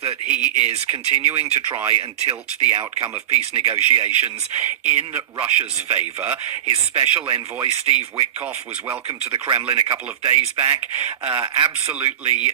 fact that he is continuing to try and tilt the outcome of peace negotiations in Russia's favor. His special envoy, Steve Witkoff, was welcomed to the Kremlin a couple of days back, absolutely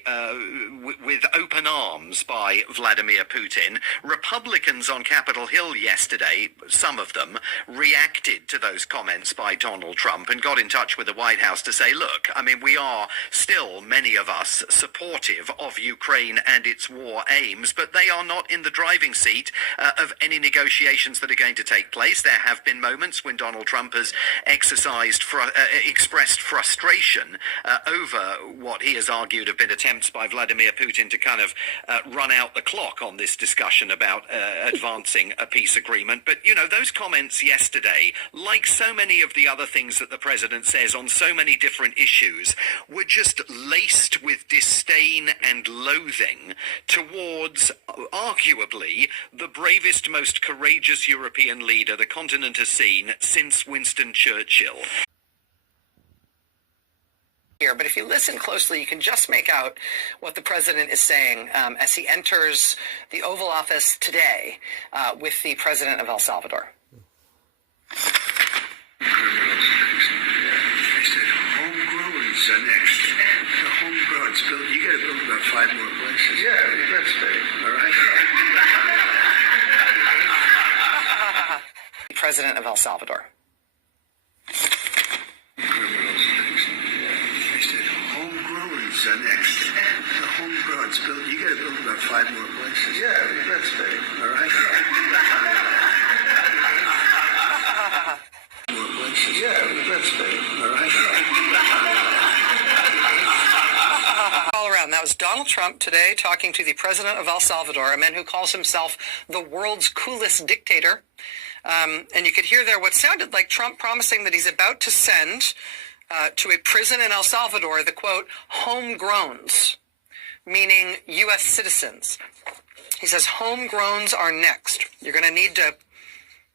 with open arms by Vladimir Putin. Republicans on Capitol Hill yesterday, some of them, reacted to those comments by Donald Trump and got in touch with the White House to say, look, I mean, we are still, many of us, supportive of Ukraine and its war aims, but they are not in the driving seat of any negotiations that are going to take place. There have been moments when Donald Trump has expressed frustration over what he has argued have been attempts by Vladimir Putin to kind of run out the clock on this discussion about advancing a peace agreement. But, you know, those comments yesterday, like so many of the other things that the president says on so many different issues, were just laced with disdain and loathing towards, arguably, the bravest, most courageous European leader the continent has seen since Winston Churchill. Here, but if you listen closely, you can just make out what the president is saying as he enters the Oval Office today with the president of El Salvador. Homegrown's next. The homegrown's built. You got to build about 5 more places. Yeah, that's big. All right. The president of El Salvador. Next. The homegrown's built. You got to build about 5 more places. Yeah, that's big. All right. More places. Yeah, that's big. All right. All around. That was Donald Trump today talking to the president of El Salvador, a man who calls himself the world's coolest dictator. And you could hear there what sounded like Trump promising that he's about to send to a prison in El Salvador, the quote, homegrowns, meaning U.S. citizens. He says homegrowns are next. You're going to need to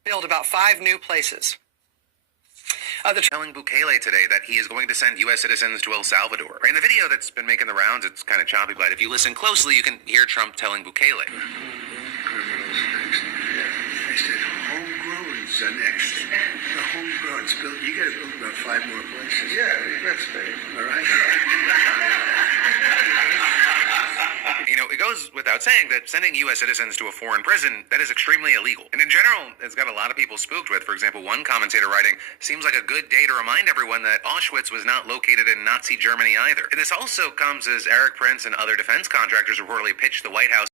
build about 5 new places. Telling Bukele today that he is going to send U.S. citizens to El Salvador. In the video that's been making the rounds, it's kind of choppy, but if you listen closely, you can hear Trump telling Bukele. Next. The homegrown's built. You got to build about 5 more places. Yeah, that's big. All right. You know, it goes without saying that sending U.S. citizens to a foreign prison, that is extremely illegal. And in general, it's got a lot of people spooked with. For example, one commentator writing, seems like a good day to remind everyone that Auschwitz was not located in Nazi Germany either. And this also comes as Eric Prince and other defense contractors reportedly pitched the White House